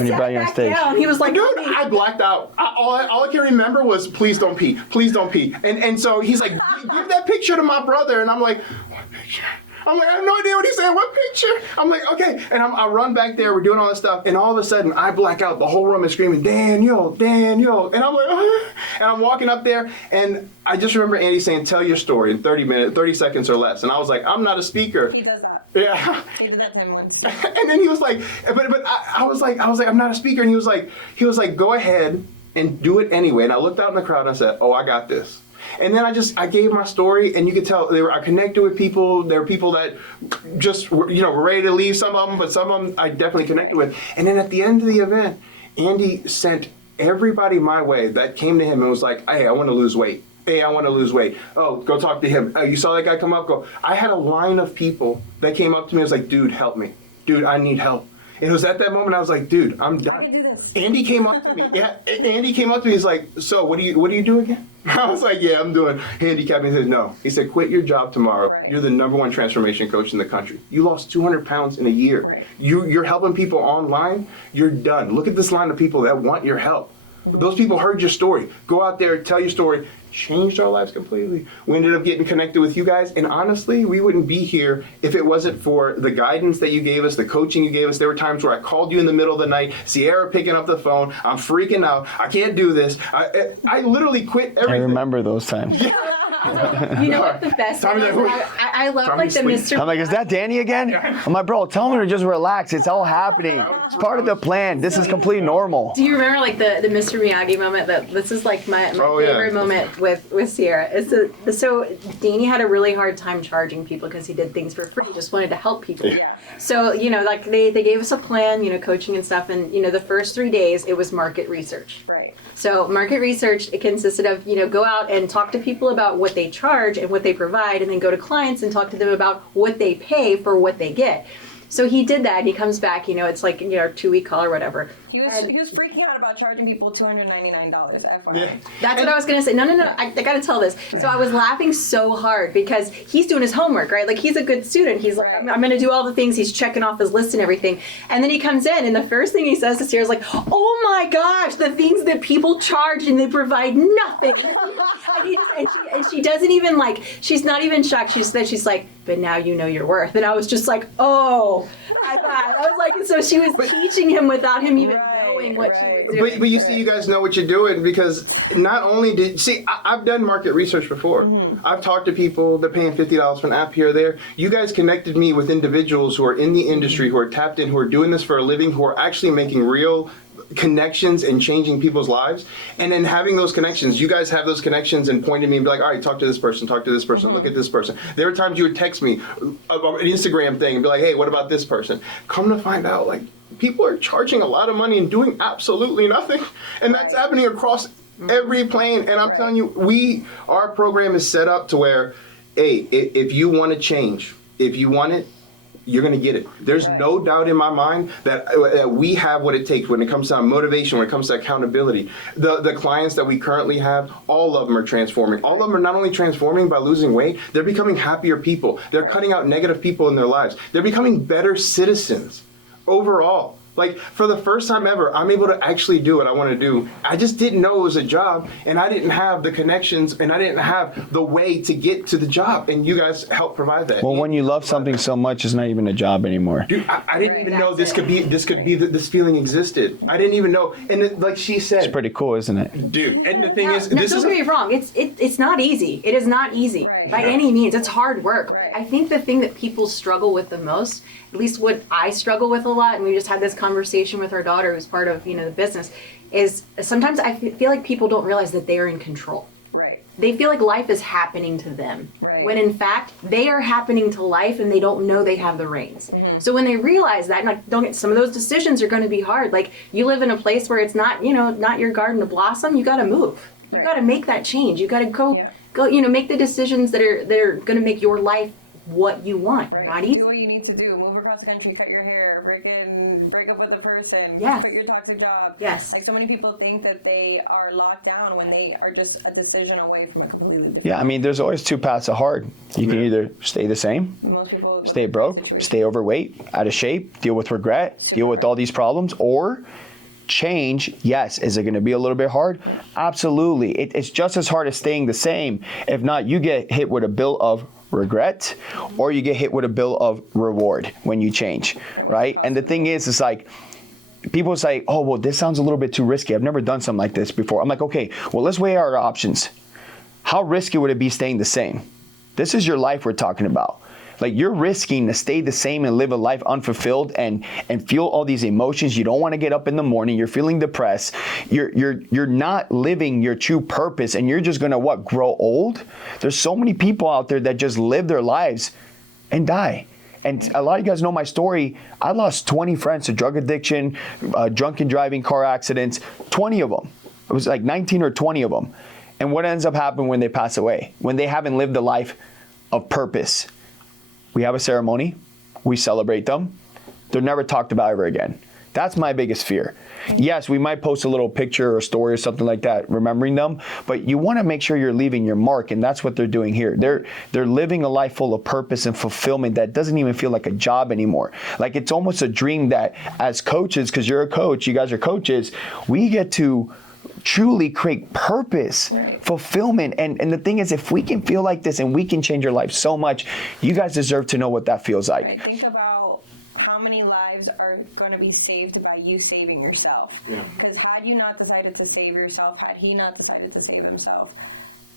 he brought you on stage. Down. He was like, dude, I blacked out. All I can remember was, please don't pee. Please don't pee. And so he's like, give that picture to my brother. And I'm like, what picture? I'm like, I have no idea what he's saying. What picture? I'm like, okay. And I run back there. We're doing all this stuff. And all of a sudden, I black out. The whole room is screaming, Daniel, Daniel. And I'm like, ah. And I'm walking up there. And I just remember Andy saying, tell your story in 30 seconds or less. And I was like, I'm not a speaker. He does that. Yeah. He did that to him once. And then he was like, but I was like, I'm not a speaker. And he was like, go ahead and do it anyway. And I looked out in the crowd and I said, oh, I got this. And then I gave my story, and you could tell I connected with people. There were people that just were ready to leave, some of them, but some of them I definitely connected with. And then at the end of the event, Andy sent everybody my way that came to him and was like, hey, I want to lose weight. Hey, I want to lose weight. Oh, go talk to him. You saw that guy come up? Go. I had a line of people that came up to me and was like, dude, help me. Dude, I need help. And it was at that moment I was like, dude, I'm done. I can do this. Andy came up to me. Yeah, Andy came up to me. He's like, so what do you do again? I was like, yeah, I'm doing handicapping. He said, no. He said, quit your job tomorrow. Right. You're the #1 transformation coach in the country. You lost 200 pounds in a year. Right. You're helping people online. You're done. Look at this line of people that want your help. Those people heard your story. Go out there, tell your story. Changed our lives completely. We ended up getting connected with you guys, and honestly, we wouldn't be here if it wasn't for the guidance that you gave us, the coaching you gave us. There were times where I called you in the middle of the night, Sierra picking up the phone, I'm freaking out, I can't do this. I literally quit everything. I remember those times. You know what the best thing Tommy's is? like, I love Tommy's like the sleeping. Mr. I'm like, is that Danny again? I'm like, bro, tell him to just relax. It's all happening. It's part of the plan. This is completely normal. Do you remember like the Mr. Miyagi moment? That this is like my Oh, yeah. favorite moment with Sierra. So Danny had a really hard time charging people because he did things for free. He just wanted to help people. Yeah. So like they gave us a plan, coaching and stuff, and the first 3 days it was market research. Right. So market research, it consisted of, go out and talk to people about what they charge and what they provide, and then go to clients and talk to them about what they pay for what they get. So he did that. He comes back, it's like, 2-week call or whatever. He was freaking out about charging people $299, FYI. Yeah. That's what I was going to say. No, I got to tell this. So I was laughing so hard because he's doing his homework, right? Like, he's a good student. He's like, Right. I'm going to do all the things. He's checking off his list and everything. And then he comes in, and the first thing he says to Sierra is like, oh my gosh, the things that people charge and they provide nothing. and she doesn't even she's not even shocked. She's like, but now you know your worth. And I was just like, oh, I was like, so she was teaching him without him even knowing what she was doing. But you see, you guys know what you're doing, because not only I've done market research before. I've talked to people, they're paying $50 for an app here or there. You guys connected me with individuals who are in the industry, who are tapped in, who are doing this for a living, who are actually making real connections and changing people's lives. And then having those connections, you guys have those connections and point to me and be like, all right, talk to this person, look at this person. There are times you would text me about an Instagram thing and be like, hey, what about this person? Come to find out, people are charging a lot of money and doing absolutely nothing. And that's happening across every plane. And I'm telling you, our program is set up to where, hey, if you want to change, if you want it, you're going to get it. There's no doubt in my mind that we have what it takes when it comes to motivation, when it comes to accountability. The clients that we currently have, all of them are transforming. All of them are not only transforming by losing weight, they're becoming happier people. They're cutting out negative people in their lives. They're becoming better citizens overall. For the first time ever, I'm able to actually do what I want to do. I just didn't know it was a job, and I didn't have the connections, and I didn't have the way to get to the job, and you guys helped provide that. Well, when you love something so much, it's not even a job anymore. Dude, I didn't even know this feeling existed. I didn't even know, and like she said, It's pretty cool, isn't it? dude. And the thing is, Now, this don't is get me wrong. It's not easy. It is not easy by any means. It's hard work. Right. I think the thing that people struggle with the most, at least what I struggle with a lot, and we just had this conversation with our daughter who's part of the business, is sometimes I feel like people don't realize that they are in control. Right. They feel like life is happening to them, Right. when in fact they are happening to life, and they don't know they have the reins. So when they realize that, and some of those decisions are going to be hard. You live in a place where it's not not your garden to blossom. You got to move. You Right. got to make that change. You got to go Yeah. make the decisions that are going to make your life what you want. Right. Not easy. Do what you need to do. Move across the country, cut your hair, break up with a person, Yes. quit your toxic job. Yes. So many people think that they are locked down when they are just a decision away from a completely different. Yeah, I mean, there's always two paths of hard. You can either stay the same, Most people stay broke, stay overweight, out of shape, deal with regret, deal with all these problems, or change. Yes. Is it going to be a little bit hard? Absolutely. It's just as hard as staying the same. If not, you get hit with a bill of regret, or you get hit with a bill of reward when you change, right? And the thing is, it's people say, oh, well, this sounds a little bit too risky. I've never done something like this before. I'm like, okay, well, let's weigh our options. How risky would it be staying the same? This is your life we're talking about. You're risking to stay the same and live a life unfulfilled and feel all these emotions. You don't want to get up in the morning. You're feeling depressed. You're not living your true purpose, and you're just going to grow old? There's so many people out there that just live their lives and die. And a lot of you guys know my story. I lost 20 friends to drug addiction, drunken driving, car accidents, 20 of them. It was 19 or 20 of them. And what ends up happening when they pass away? When they haven't lived a life of purpose. We have a ceremony. We celebrate them. They're never talked about ever again. That's my biggest fear. Yes, we might post a little picture or story or something like that, remembering them, but you want to make sure you're leaving your mark, and that's what they're doing here. They're living a life full of purpose and fulfillment that doesn't even feel like a job anymore. Like it's almost a dream that as coaches, because you're a coach, you guys are coaches, we get to truly create purpose, fulfillment. And the thing is, if we can feel like this and we can change your life so much, you guys deserve to know what that feels like. Right. Think about how many lives are going to be saved by you saving yourself. Because had you not decided to save yourself, had he not decided to save himself,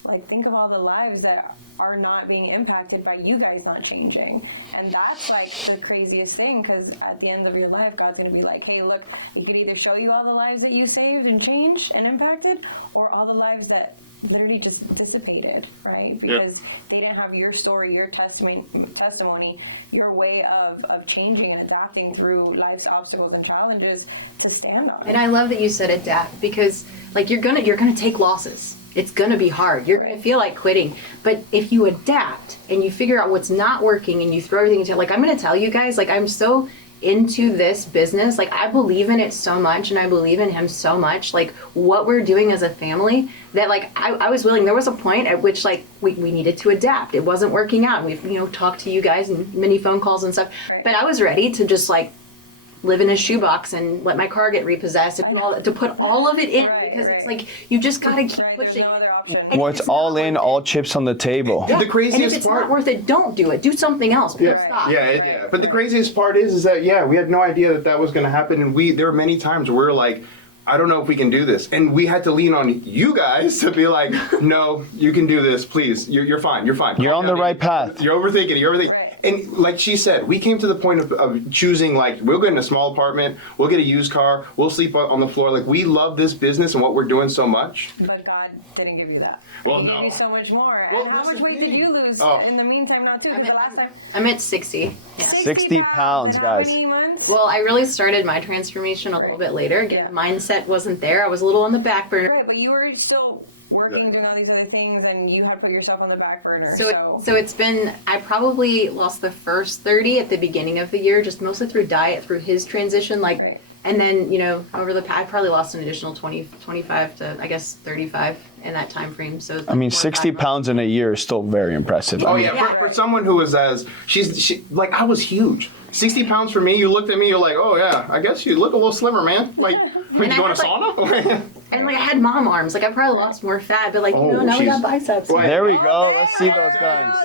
like think of all the lives that are not being impacted by you guys not changing. And that's like the craziest thing, because at the end of your life, God's going to be like, hey, look, you could either show you all the lives that you saved and changed and impacted, or all the lives that literally just dissipated, right? Because they didn't have your story, your testimony, your way of changing and adapting through life's obstacles and challenges to stand on. And I love that you said adapt, because like you're gonna take losses. It's gonna be hard. You're gonna feel like quitting. But if you adapt and you figure out what's not working and you throw everything into it, like I'm gonna tell you guys, like I'm so into this business, like I believe in it so much and I believe in him so much, like what we're doing as a family, that like I was willing. There was a point at which like we needed to adapt. It wasn't working out. We've talked to you guys and many phone calls and stuff, but I was ready to just like live in a shoebox and let my car get repossessed and do all that, to put all of it in, because it's like you just gotta keep pushing. No other option. Well, it's all in, all chips on the table. The craziest and if it's part, not worth it, don't do it. Do something else. Stop. Yeah. But the craziest part is that we had no idea that was going to happen, and there were many times where we were like, I don't know if we can do this, and we had to lean on you guys to be like, no, you can do this, please. You're fine. You're fine. You're on the right path. You're overthinking it. Right. And like she said, we came to the point of choosing, like, we'll get in a small apartment, we'll get a used car, we'll sleep on the floor. Like, we love this business and what we're doing so much. But God didn't give you that. Well, He no. gave you so much more. Well, and how that's much the weight thing. did you lose in the meantime now too? Because the last time I'm at 60. Yeah. 60 pounds, in guys. How many months? Well, I really started my transformation a little bit later. Again, mindset wasn't there. I was a little on the back burner. Right, but you were still working, doing all these other things, and you had to put yourself on the back burner. So it's been, I probably lost the first 30 at the beginning of the year, just mostly through diet, through his transition. Like, Right. and then, over I probably lost an additional 20, 25 to, I guess, 35 in that time frame. So I mean, 4 or 5 60 months. pounds in a year is still very impressive. Oh I mean, yeah, for someone who was she like, I was huge. 60 pounds for me, you looked at me, you're like, oh yeah, I guess you look a little slimmer, man. Like, when And you I go to had, sauna? And like I had mom arms. Like I probably lost more fat, but like, now we she's- got biceps. Well, there we go. Let's see those guns.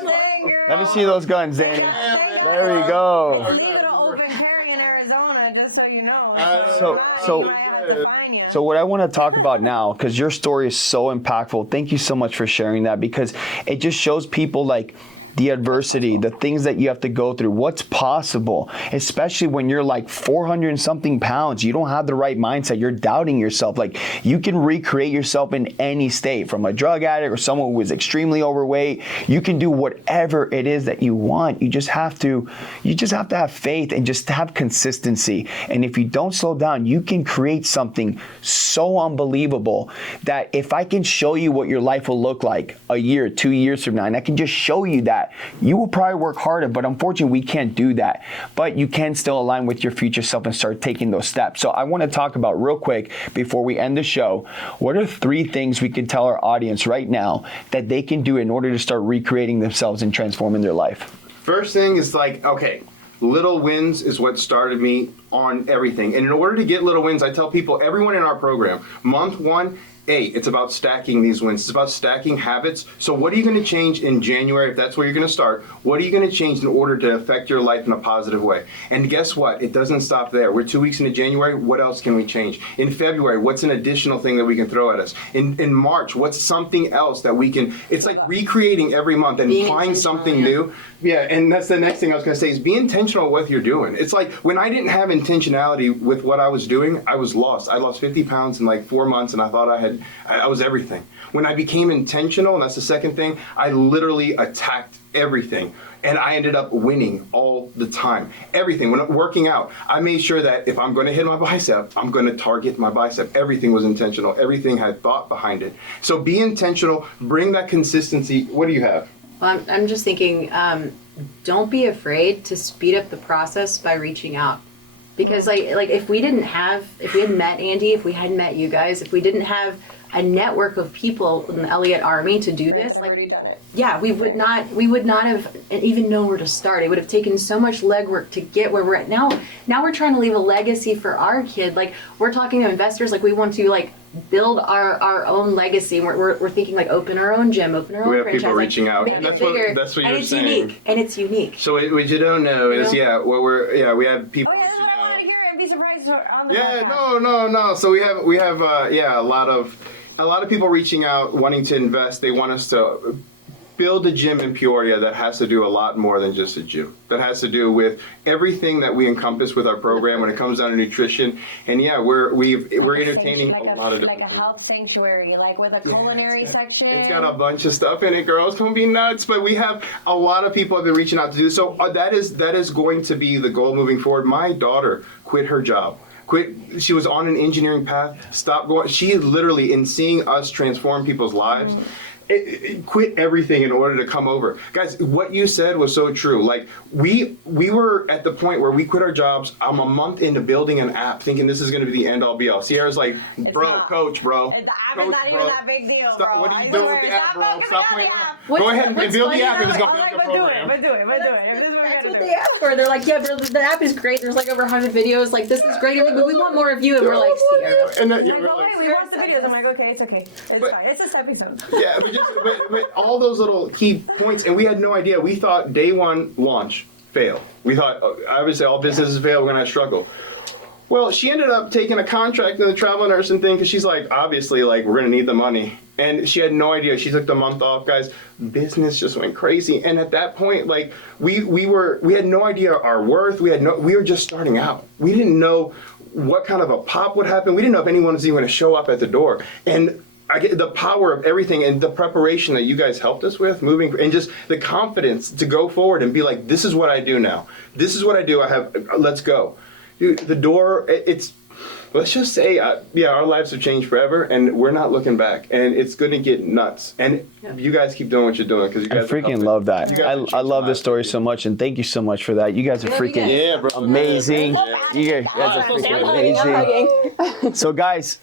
Let me see those guns, Zany. There we go. You need an open carry in Arizona, just so you know. So- I might have to find you. So what I want to talk about now, because your story is so impactful, thank you so much for sharing that, because it just shows people like the adversity, the things that you have to go through, what's possible, especially when you're like 400 and something pounds. You don't have the right mindset. You're doubting yourself. Like, you can recreate yourself in any state, from a drug addict or someone who is extremely overweight. You can do whatever it is that you want. You just have to have faith and just have consistency. And if you don't slow down, you can create something so unbelievable that if I can show you what your life will look like a year, 2 years from now, and I can just show you that, you will probably work harder, but unfortunately we can't do that. But you can still align with your future self and start taking those steps. So I want to talk about real quick before we end the show, what are 3 things we can tell our audience right now that they can do in order to start recreating themselves and transforming their life? First thing is like, okay, little wins is what started me on everything. And in order to get little wins, I tell people, everyone in our program, month 1, it's about stacking these wins. It's about stacking habits. So what are you going to change in January, if that's where you're going to start? What are you going to change in order to affect your life in a positive way? And guess what? It doesn't stop there. We're 2 weeks into January. What else can we change? In February, what's an additional thing that we can throw at us? In March, what's something else that we can, it's like recreating every month and applying something new. Yeah, and that's the next thing I was going to say, is be intentional with what you're doing. It's like, when I didn't have intentionality with what I was doing, I was lost. I lost 50 pounds in like 4 months, and I thought I had I was everything. When I became intentional, and that's the second thing, I literally attacked everything. And I ended up winning all the time. Everything. When I'm working out, I made sure that if I'm going to hit my bicep, I'm going to target my bicep. Everything was intentional. Everything had thought behind it. So be intentional. Bring that consistency. What do you have? Well, I'm just thinking, don't be afraid to speed up the process by reaching out. Because like if we hadn't met Andy, if we hadn't met you guys, if we didn't have a network of people in the Elliott Army to do this, like, already done it. Yeah, we would not have even known where to start. It would have taken so much legwork to get where we're at now. Now we're trying to leave a legacy for our kid. Like, we're talking to investors, like we want to like build our own legacy. We're thinking like open our own gym, open our own franchise. We have people reaching out, make and it that's bigger, what you're and it's saying. unique, and it's unique. So what you don't know is, we have people Oh yeah, that's reaching what I out. want to hear and be surprised on the Yeah, podcast. no. So we have a lot of people reaching out, wanting to invest. They want us to build a gym in Peoria that has to do a lot more than just a gym. That has to do with everything that we encompass with our program when it comes down to nutrition. And yeah, we're entertaining a lot of different like a things. health sanctuary, like with a culinary section. It's got a bunch of stuff in it, girl. It's gonna be nuts. But we have a lot of people have been reaching out to do this. So that is going to be the goal moving forward. My daughter quit her job. She was on an engineering path, stopped going. She literally, in seeing us transform people's lives, quit everything in order to come over. Guys, what you said was so true. Like, we were at the point where we quit our jobs. I'm a month into building an app, thinking this is going to be the end all be all. Sierra's like, coach, bro. The app Coach, is not even bro. that big deal, Stop, bro. what are you doing with the app, bro? Stop playing. Go Go ahead and build the app and it's I'm going to like, be but the do program. it. If this is what That's we're what gonna they asked for. They're like, yeah, bro, the app is great. There's like over 100 videos. Like, this is great. But we want more of you. And we're like, Sierra. And then, do. Like, wait, we want the videos. I'm like, okay, it's okay. It's fine. It's just episodes. yeah, but all those little key points, and we had no idea. We thought day one launch fail. We thought, obviously, all businesses fail. We're gonna struggle. Well, she ended up taking a contract in the travel nursing thing because she's like, obviously, like, we're gonna need the money. And she had no idea. She took the month off, guys. Business just went crazy. And at that point, like, we had no idea our worth. We were just starting out. We didn't know what kind of a pop would happen. We didn't know if anyone was even gonna show up at the door. And I get the power of everything and the preparation that you guys helped us with moving, and just the confidence to go forward and be like, this is what I do now. This is what I do. Let's go. Dude, the door, let's just say, our lives have changed forever, and we're not looking back, and it's going to get nuts. And you guys keep doing what you're doing because you guys I freaking love that. I love this story lives. so much, and thank you so much for that. You guys are freaking Yeah, bro. amazing. You guys are freaking amazing. So guys,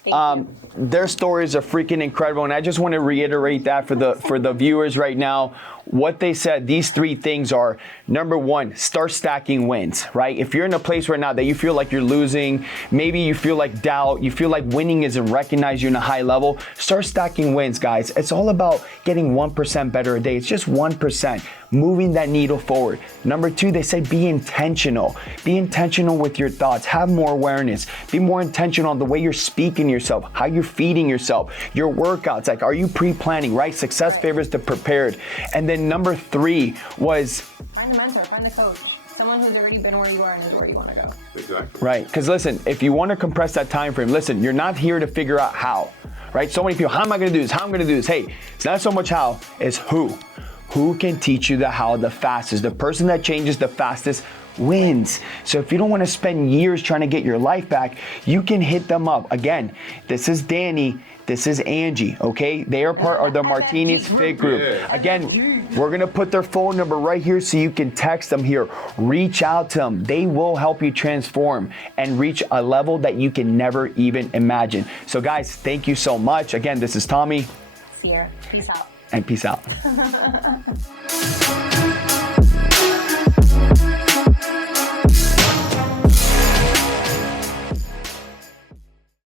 their stories are freaking incredible, and I just want to reiterate that for the viewers right now. What they said, these three things are: number one, start stacking wins, right? If you're in a place right now that you feel like you're losing, maybe you feel like doubt, you feel like winning isn't recognized you in a high level, start stacking wins, guys. It's all about getting 1% better a day. It's just 1%, moving that needle forward. Number two, they say be intentional. Be intentional with your thoughts. Have more awareness. Be more intentional on the way you're speaking to yourself, how you're feeding yourself, your workouts. Like, are you pre-planning, right? Success favors the prepared. And then number three was Find a mentor, find a coach. Someone who's already been where you are and is where you want to go. Exactly. right. Because listen, if you want to compress that time frame, listen, you're not here to figure out how, right? So many people, how am I going to do this? How am I going to do this? Hey, it's not so much how, it's who. Who can teach you the how the fastest? The person that changes the fastest wins. So if you don't want to spend years trying to get your life back, you can hit them up. Again, this is Danny. This is Angie, okay? They are part of the Martinez Fit Group. Yeah. Again, we're gonna put their phone number right here so you can text them here. Reach out to them. They will help you transform and reach a level that you can never even imagine. So guys, thank you so much. Again, this is Tommy. Sierra, peace out. And peace out.